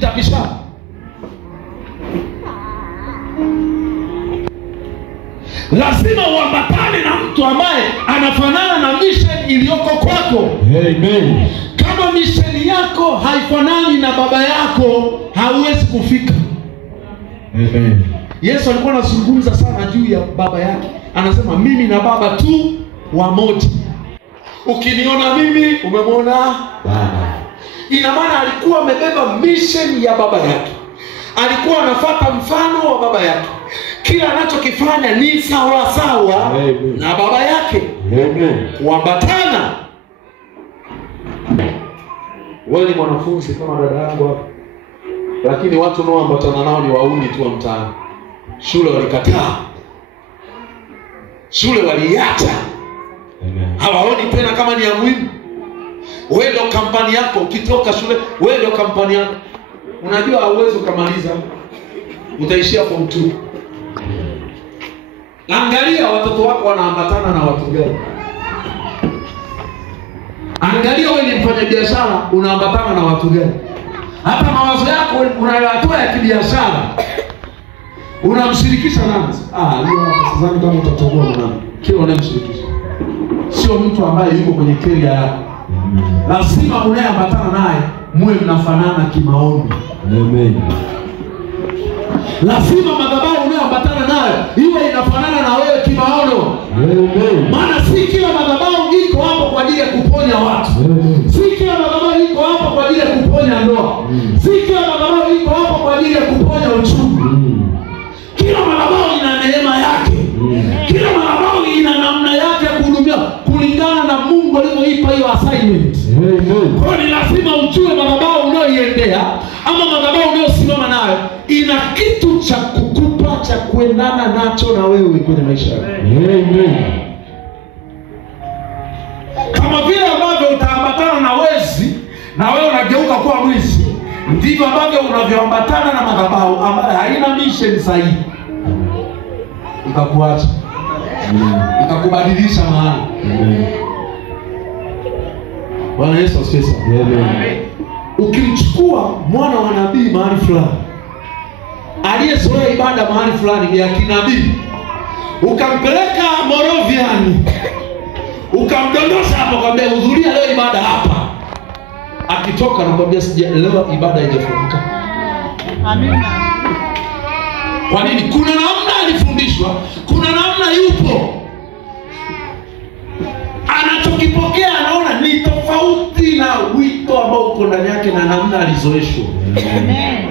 mtapishana. Lazima uambatane na mtu ambaye anafanana na mission iliyoko kwako. Amen. Kama mission yako haifanani na baba yako, hauwezi kufika. Amen. Yesu alikuwa anazungumza sana juu ya baba yake. Anasema mimi na baba tu wamoja. Ukiniona mimi umemwona baba. Ina maana alikuwa amebeba mission ya baba yake. Alikuwa anafuata mfano wa baba yake. Kila anachokifanya ni sawa sawa na baba yake. Amen. Kuambatana. Wewe ni mwanafunzi kama dada yangu hapa, lakini watu unaoambatana nao ni wauni tu wa mtaani. Shule walikataa, shule waliacha. Amen. Hawaoni tena kama ni ya muhimu. Wewe ndio kampani yako, ukitoka shule wewe ndio kampani yako. Unajua hauwezi kumaliza, utaishia form 2. Angalia watoto wako wanaambatana na watu gani. Angalia wewe ni mfanyabiashara, unaambatana na watu gani. Hata mawazo yako unayotoa ya kibiashara unamshirikisha nani? Leo hapa sidhani kama utatoboa nani. Kile unamshirikisha sio mtu ambaye yuko kwenye career yako. Lazima unayeambatana naye muwe mnafanana kimaoni. Amen. Lazima madhabahu unayoambatana nayo iwe inafanana na wewe kimaono. Amen. Maana si kila madhabahu iko hapo kwa ajili ya kuponya watu. Si kila madhabahu iko hapo kwa ajili ya kuponya ndoa. Si kila madhabahu iko hapo kwa ajili ya kuponya uchumi. Kila madhabahu ina neema yake. Kila madhabahu ina namna yake ya kuhudumia kulingana na Mungu alivyoipa hiyo assignment. Kwa hiyo ni lazima ujue madhabahu unayoiendea ama madhabahu unayosimama nayo ina kitu cha kukupa cha kuendana nacho na wewe kwenye maisha yako. Amen. Kama vile ambavyo utaambatana na wezi na wewe unageuka kuwa mwizi, ndivyo ambavyo unavyoambatana na madhabahu ambayo haina mission sahihi, ikakuacha, ikakubadilisha mahali. Bwana Yesu asifiwe. Amen. Ukimchukua mwana wa nabii mahali fulani, aliyezoea ibada mahali fulani ya kinabii, ukampeleka Moravian, ukamdondosha hapo kwambia hudhuria leo ibada hapa, akitoka anakuambia leo ibada haijafanyika. Amina. Kwa nini? Kuna namna alifundishwa, kuna namna yupo, anachokipokea anaona ni tofauti na wito ambao uko ndani yake na namna alizoeshwa. Amen.